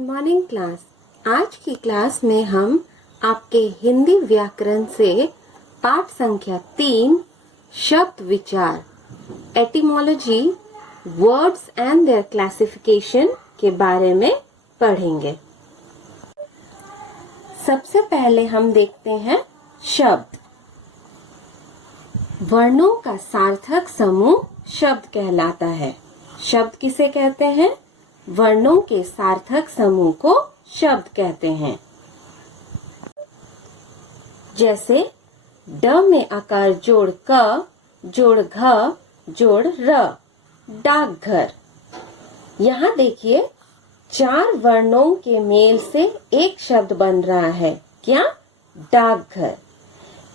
Morning class. आज की class में हम आपके हिंदी व्याकरण से पाठ संख्या 3 शब्द विचार etymology words and there classification के बारे में पढ़ेंगे। सबसे पहले हम देखते हैं शब्द। वर्णों का सार्थक समूह शब्द कहलाता है। शब्द किसे कहते हैं? वर्णों के सार्थक समूह को शब्द कहते हैं। जैसे ड में आकार जोड़ क जोड़ घ जोड़ र, डाकघर। यहाँ देखिए 4 वर्णों के मेल से एक शब्द बन रहा है। क्या? डाकघर।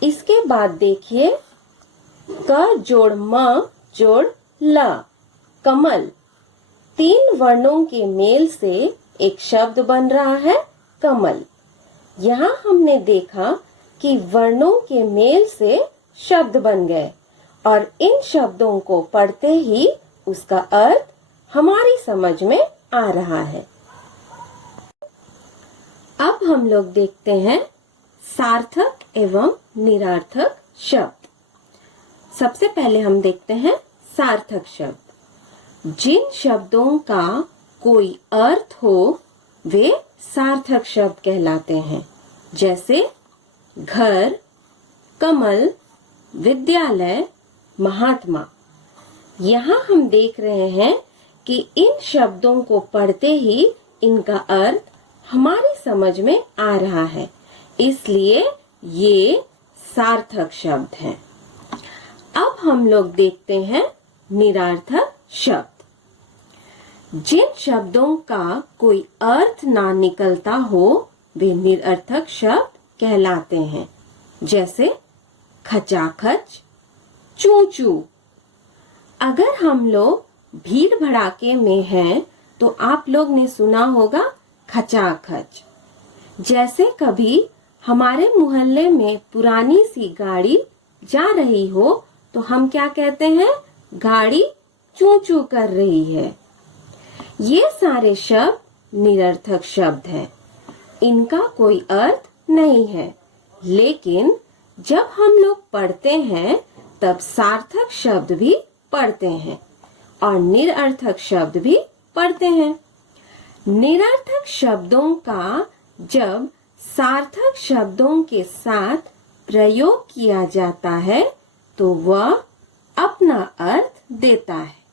इसके बाद देखिए क जोड़ म जोड़ ल, कमल। 3 वर्णों के मेल से एक शब्द बन रहा है कमल। यहाँ हमने देखा कि वर्णों के मेल से शब्द बन गए और इन शब्दों को पढ़ते ही उसका अर्थ हमारी समझ में आ रहा है। अब हम लोग देखते हैं सार्थक एवं निरर्थक शब्द। सबसे पहले हम देखते हैं सार्थक शब्द। जिन शब्दों का कोई अर्थ हो वे सार्थक शब्द कहलाते हैं। जैसे घर, कमल, विद्यालय, महात्मा। यहाँ हम देख रहे हैं कि इन शब्दों को पढ़ते ही इनका अर्थ हमारी समझ में आ रहा है, इसलिए ये सार्थक शब्द हैं। अब हम लोग देखते हैं निरर्थक शब्द। जिन शब्दों का कोई अर्थ ना निकलता हो वे निरर्थक शब्द कहलाते हैं। जैसे खचाखच, चू चू। अगर हम लोग भीड़ भड़ाके में हैं तो आप लोग ने सुना होगा खचाखच। जैसे कभी हमारे मोहल्ले में पुरानी सी गाड़ी जा रही हो तो हम क्या कहते हैं? गाड़ी चू चू कर रही है। ये सारे शब्द निरर्थक शब्द हैं। इनका कोई अर्थ नहीं है, लेकिन जब हम लोग पढ़ते हैं तब सार्थक शब्द भी पढ़ते हैं और निरर्थक शब्द भी पढ़ते हैं। निरर्थक शब्दों का जब सार्थक शब्दों के साथ प्रयोग किया जाता है तो वह अपना अर्थ देता है।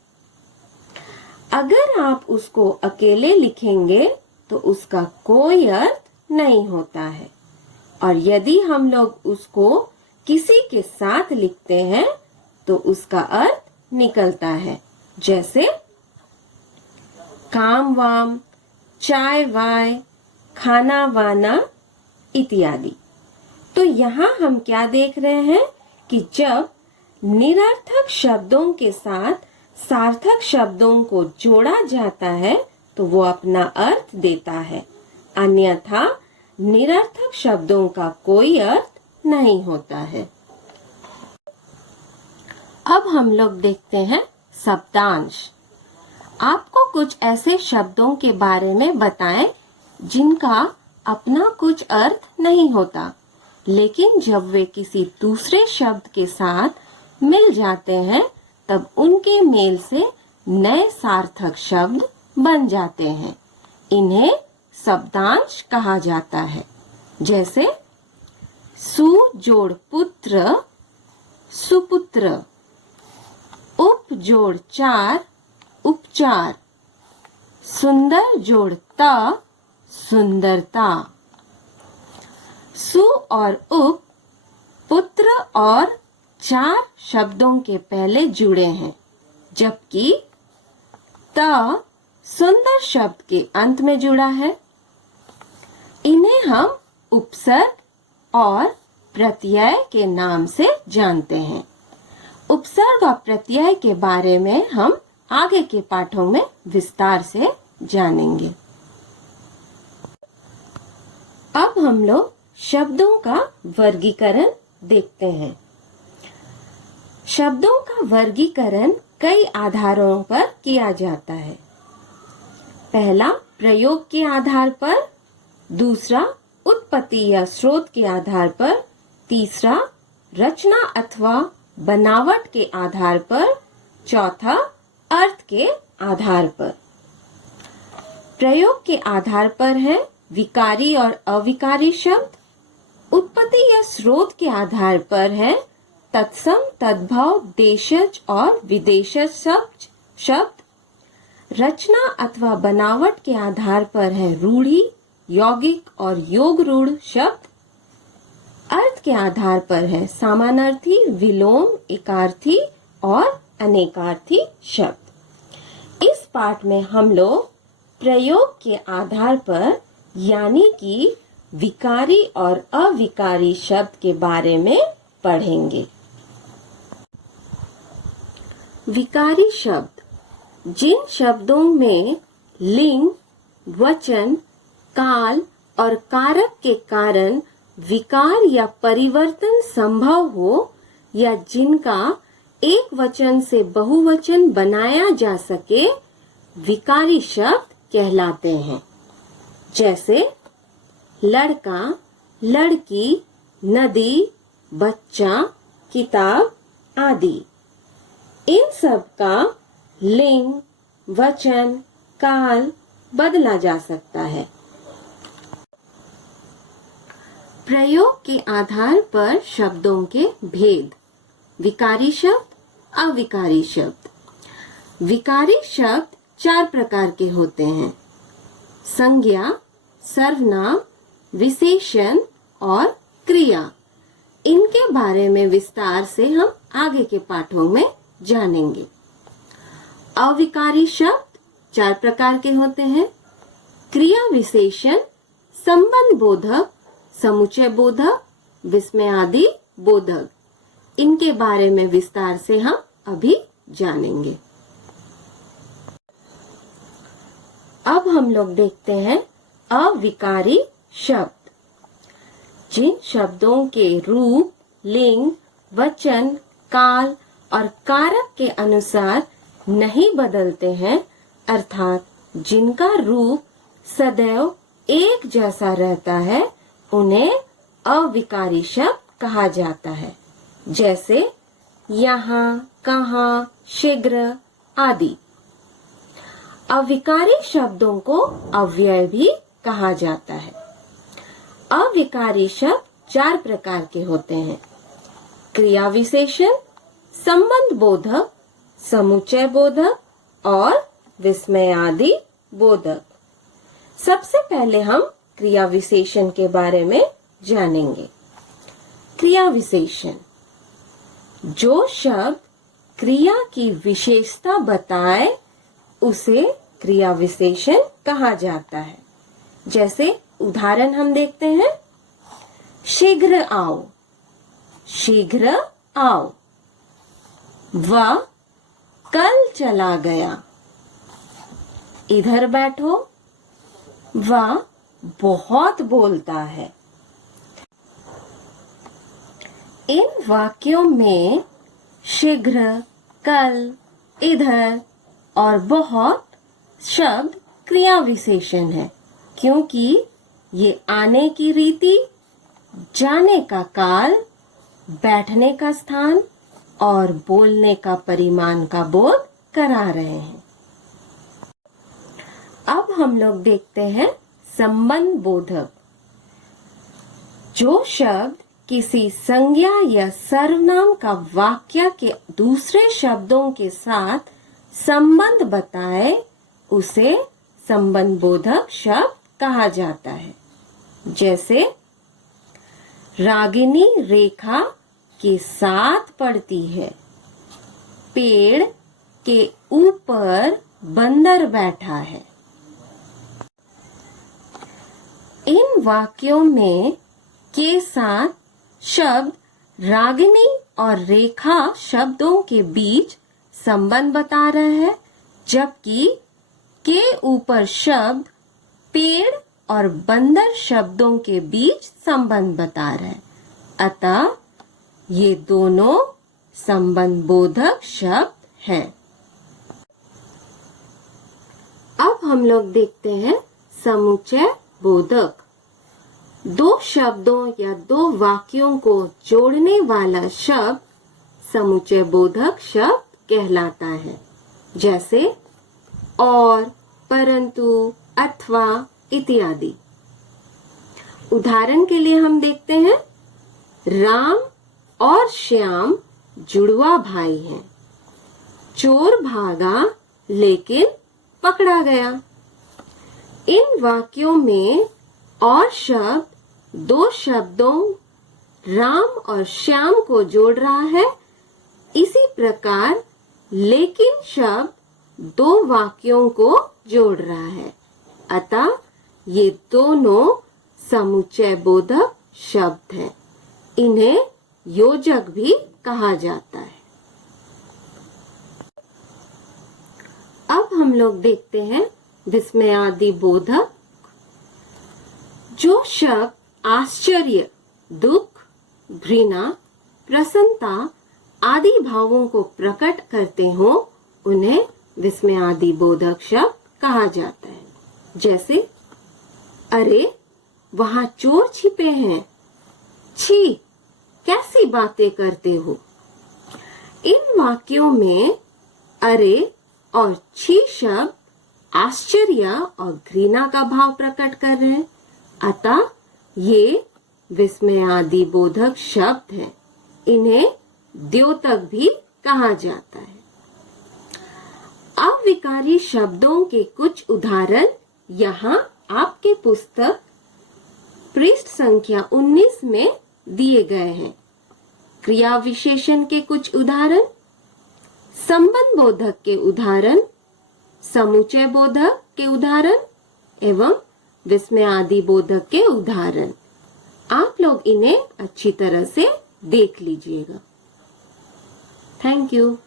अगर आप उसको अकेले लिखेंगे तो उसका कोई अर्थ नहीं होता है, और यदि हम लोग उसको किसी के साथ लिखते हैं तो उसका अर्थ निकलता है। जैसे काम वाम, चाय वाय, खाना वाना इत्यादि। तो यहाँ हम क्या देख रहे हैं कि जब निरर्थक शब्दों के साथ सार्थक शब्दों को जोड़ा जाता है तो वो अपना अर्थ देता है, अन्यथा निरर्थक शब्दों का कोई अर्थ नहीं होता है। अब हम लोग देखते हैं शब्दांश। आपको कुछ ऐसे शब्दों के बारे में बताएं जिनका अपना कुछ अर्थ नहीं होता, लेकिन जब वे किसी दूसरे शब्द के साथ मिल जाते हैं तब उनके मेल से नए सार्थक शब्द बन जाते हैं। इन्हें शब्दांश कहा जाता है। जैसे सु जोड़ पुत्र, सुपुत्र। उप जोड़ चार, उपचार। सुंदर जोड़ ता, सुंदरता। सु और उप पुत्र और 4 शब्दों के पहले जुड़े हैं, जबकि त सुंदर शब्द के अंत में जुड़ा है। इन्हें हम उपसर्ग और प्रत्यय के नाम से जानते हैं। उपसर्ग और प्रत्यय के बारे में हम आगे के पाठों में विस्तार से जानेंगे। अब हम लोग शब्दों का वर्गीकरण देखते हैं। शब्दों का वर्गीकरण कई आधारों पर किया जाता है। पहला प्रयोग के आधार पर, दूसरा उत्पत्ति या स्रोत के आधार पर, तीसरा रचना अथवा बनावट के आधार पर, चौथा अर्थ के आधार पर। प्रयोग के आधार पर है विकारी और अविकारी शब्द, उत्पत्ति या स्रोत के आधार पर है तत्सम, तद्भव, देशज और विदेशज शब्द, रचना अथवा बनावट के आधार पर है रूढ़ी, यौगिक और योग रूढ़ शब्द, अर्थ के आधार पर है समानार्थी, विलोम, एकार्थी और अनेकार्थी शब्द। इस पाठ में हम लोग प्रयोग के आधार पर यानी कि विकारी और अविकारी शब्द के बारे में पढ़ेंगे। विकारी शब्द जिन शब्दों में लिंग, वचन, काल और कारक के कारण विकार या परिवर्तन संभव हो या जिनका एक वचन से बहुवचन बनाया जा सके, विकारी शब्द कहलाते हैं। जैसे लड़का, लड़की, नदी, बच्चा, किताब आदि। इन सब का लिंग, वचन, काल बदला जा सकता है। प्रयोग के आधार पर शब्दों के भेद। विकारी शब्द, अविकारी शब्द। विकारी शब्द 4 प्रकार के होते हैं: संज्ञा, सर्वनाम, विशेषण और क्रिया। इनके बारे में विस्तार से हम आगे के पाठों में जानेंगे। अविकारी शब्द 4 प्रकार के होते हैं: क्रिया विशेषण, संबंध बोधक, समुच्चय बोधक, विस्मयादि बोधक। इनके बारे में विस्तार से हम अभी जानेंगे। अब हम लोग देखते हैं अविकारी शब्द। जिन शब्दों के रूप, लिंग, वचन, काल और कारक के अनुसार नहीं बदलते हैं, अर्थात जिनका रूप सदैव एक जैसा रहता है, उन्हें अविकारी शब्द कहा जाता है। जैसे यहाँ, कहाँ, शीघ्र आदि। अविकारी शब्दों को अव्यय भी कहा जाता है। अविकारी शब्द 4 प्रकार के होते हैं: क्रिया विशेषण, संबंध बोधक, समुच्चय बोधक और विस्मयादि बोधक। सबसे पहले हम क्रिया विशेषण के बारे में जानेंगे। क्रिया विशेषण जो शब्द क्रिया की विशेषता बताए उसे क्रिया विशेषण कहा जाता है। जैसे उदाहरण हम देखते हैं, शीघ्र आओ, शीघ्र आओ। वह कल चला गया, इधर बैठो। वह बहुत बोलता है। इन वाक्यों में शीघ्र, कल, इधर और बहुत शब्द क्रिया विशेषण है, क्योंकि ये आने की रीति, जाने का काल, बैठने का स्थान और बोलने का परिमाण का बोध करा रहे हैं। अब हम लोग देखते हैं संबंध बोधक। जो शब्द किसी संज्ञा या सर्वनाम का वाक्य के दूसरे शब्दों के साथ संबंध बताए, उसे संबंध बोधक शब्द कहा जाता है। जैसे रागिनी रेखा के साथ पढ़ती है, पेड़ के ऊपर बंदर बैठा है। इन वाक्यों में के साथ शब्द रागिनी और रेखा शब्दों के बीच संबंध बता रहे हैं, जबकि के ऊपर शब्द पेड़ और बंदर शब्दों के बीच संबंध बता रहे हैं। अतः ये दोनों संबंध बोधक शब्द हैं। अब अब हम लोग देखते हैं समुच्चय बोधक। दो शब्दों या दो वाक्यों को जोड़ने वाला शब्द समुच्चय बोधक शब्द कहलाता है। जैसे और, परंतु, अथवा इत्यादि। उदाहरण के लिए हम देखते हैं राम और श्याम जुड़वा भाई हैं। चोर भागा लेकिन पकड़ा गया। इन वाक्यों में और शब्द दो शब्दों राम और श्याम को जोड़ रहा है। इसी प्रकार लेकिन शब्द दो वाक्यों को जोड़ रहा है। अतः ये दोनों समुच्चय बोधक शब्द हैं। इन्हें योजक भी कहा जाता है। अब हम लोग देखते हैं विस्मयादि बोधक। जो शब्द आश्चर्य, दुख, घृणा, प्रसन्नता आदि भावों को प्रकट करते हो उन्हें विस्मयादि बोधक शब्द कहा जाता है। जैसे अरे वहां चोर छिपे हैं, छी कैसी बातें करते हो। इन वाक्यों में अरे और छी शब्द आश्चर्य और घृणा का भाव प्रकट कर रहे हैं। अतः ये विस्मयादि बोधक शब्द हैं। इन्हें द्योतक भी कहा जाता है। अविकारी शब्दों के कुछ उदाहरण यहाँ आपके पुस्तक पृष्ठ संख्या 19 में दिए गए हैं। क्रिया विशेषण के कुछ उदाहरण, संबंध बोधक के उदाहरण, समुच्चय बोधक के उदाहरण एवं विस्मयादि बोधक के उदाहरण। आप लोग इन्हें अच्छी तरह से देख लीजिएगा। Thank you.